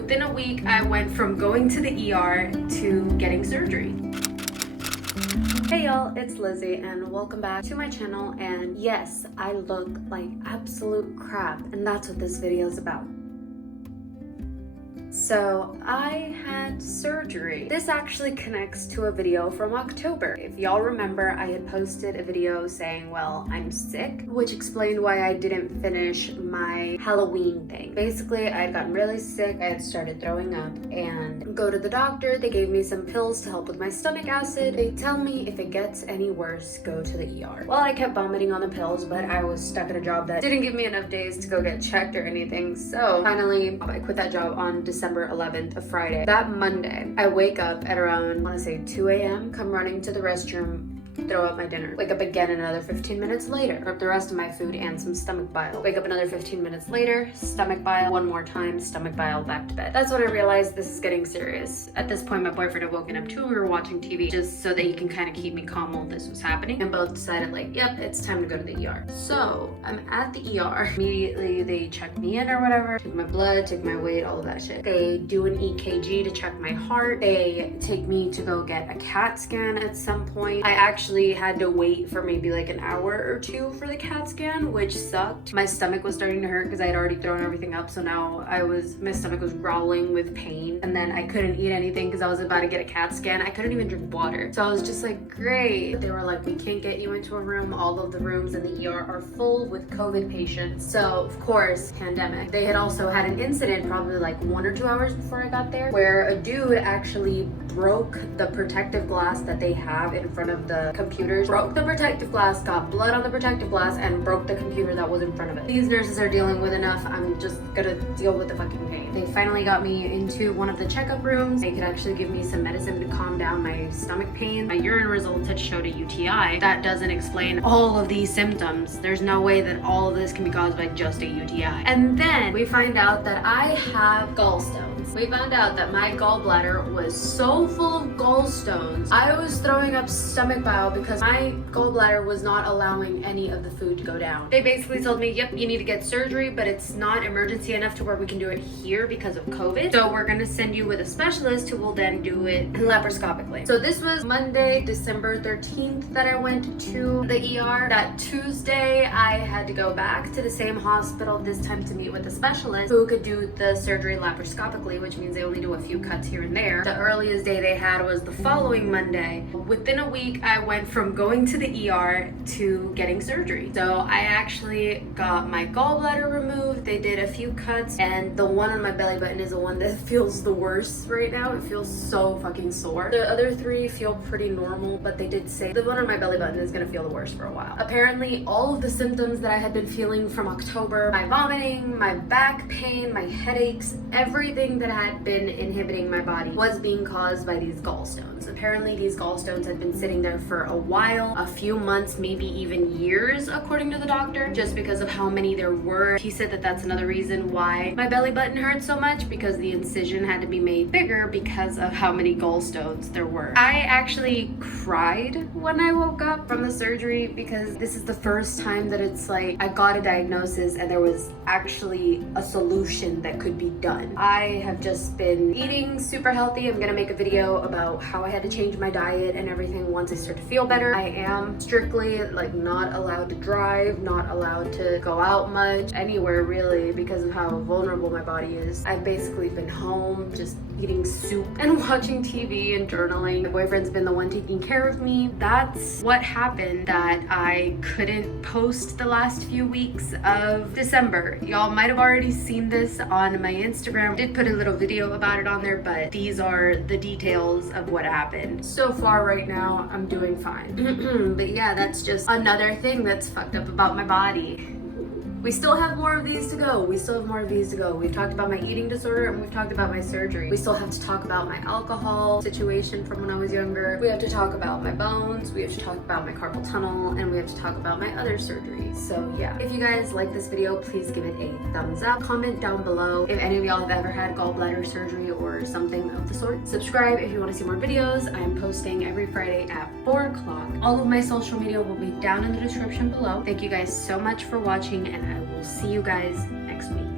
Within a week, I went from going to the ER to getting surgery. Hey y'all, it's Lizzie and welcome back to my channel. And yes, I look like absolute crap, and that's what this video is about. So I had surgery. This actually connects to a video from October. If y'all remember, I had posted a video saying, well, I'm sick, which explained why I didn't finish my Halloween thing. Basically, I had gotten really sick. I had started throwing up and go to the doctor. They gave me some pills to help with my stomach acid. They tell me if it gets any worse, go to the ER. Well, I kept vomiting on the pills, but I was stuck at a job that didn't give me enough days to go get checked or anything. So finally, I quit that job on December 11th, a Friday. That Monday, I wake up at around, I want to say 2 a.m., come running to the restroom, throw up my dinner. Wake up again another 15 minutes later, throw up the rest of my food and some stomach bile. Wake up another 15 minutes later, stomach bile, one more time, stomach bile, back to bed. That's when I realized this is getting serious. At this point, my boyfriend had woken up too. We were watching TV just so that he can kind of keep me calm while this was happening. And both decided like, yep, it's time to go to the ER. So I'm at the ER. Immediately they check me in or whatever, take my blood, take my weight, all of that shit. They do an EKG to check my heart. They take me to go get a CAT scan at some point. I actually had to wait for maybe like an hour or two for the CAT scan, which sucked. My stomach was starting to hurt because I had already thrown everything up, so now my stomach was growling with pain, and then I couldn't eat anything because I was about to get a CAT scan. I couldn't even drink water, so I was just like, great. They were like, we can't get you into a room. All of the rooms in the ER are full with COVID patients. So of course, pandemic. They had also had an incident probably like 1 or 2 hours before I got there where a dude actually broke the protective glass that they have in front of the computers, broke the protective glass, got blood on the protective glass, and broke the computer that was in front of it. These nurses are dealing with enough. I'm just gonna deal with the fucking pain. They finally got me into one of the checkup rooms. They could actually give me some medicine to calm down my stomach pain. My urine results had showed a UTI. That doesn't explain all of these symptoms. There's no way that all of this can be caused by just a UTI. And then we find out that I have gallstones. We found out that my gallbladder was so full of gallstones, I was throwing up stomach bile because my gallbladder was not allowing any of the food to go down. They basically told me, yep, you need to get surgery, but it's not emergency enough to where we can do it here because of COVID. So we're gonna send you with a specialist who will then do it laparoscopically. So this was Monday, December 13th that I went to the ER. That Tuesday, I had to go back to the same hospital, this time to meet with a specialist who could do the surgery laparoscopically, which means they only do a few cuts here and there. The earliest day they had was the following Monday. Within a week, I went from going to the ER to getting surgery. So I actually got my gallbladder removed. They did a few cuts, and the one on my belly button is the one that feels the worst right now. It feels so fucking sore. The other three feel pretty normal, but they did say the one on my belly button is gonna feel the worst for a while. Apparently, all of the symptoms that I had been feeling from October, my vomiting, my back pain, my headaches, everything that had been inhibiting my body was being caused by these gallstones. Apparently these gallstones had been sitting there for a while, a few months, maybe even years, according to the doctor, just because of how many there were. He said that that's another reason why my belly button hurt so much, because the incision had to be made bigger because of how many gallstones there were. I actually cried when I woke up from the surgery because this is the first time that it's like I got a diagnosis and there was actually a solution that could be done. I have just been eating super healthy. I'm gonna make a video about how I had to change my diet and everything once I start to feel better. I am strictly like not allowed to drive, not allowed to go out much, anywhere really, because of how vulnerable my body is. I've basically been home just eating soup and watching TV and journaling. My boyfriend's been the one taking care of me. That's what happened that I couldn't post the last few weeks of December. Y'all might have already seen this on my Instagram. I did put a little video about it on there, but these are the details of what happened. So far right now, I'm doing fine. But yeah, that's just another thing that's fucked up about my body. We still have more of these to go. We still have more of these to go. We've talked about my eating disorder and we've talked about my surgery. We still have to talk about my alcohol situation from when I was younger. We have to talk about my bones. We have to talk about my carpal tunnel, and we have to talk about my other surgeries. So yeah, if you guys like this video, please give it a thumbs up. Comment down below if any of y'all have ever had gallbladder surgery or something of the sort. Subscribe if you want to see more videos. I am posting every Friday at 4 o'clock. All of my social media will be down in the description below. Thank you guys so much for watching, and I will see you guys next week.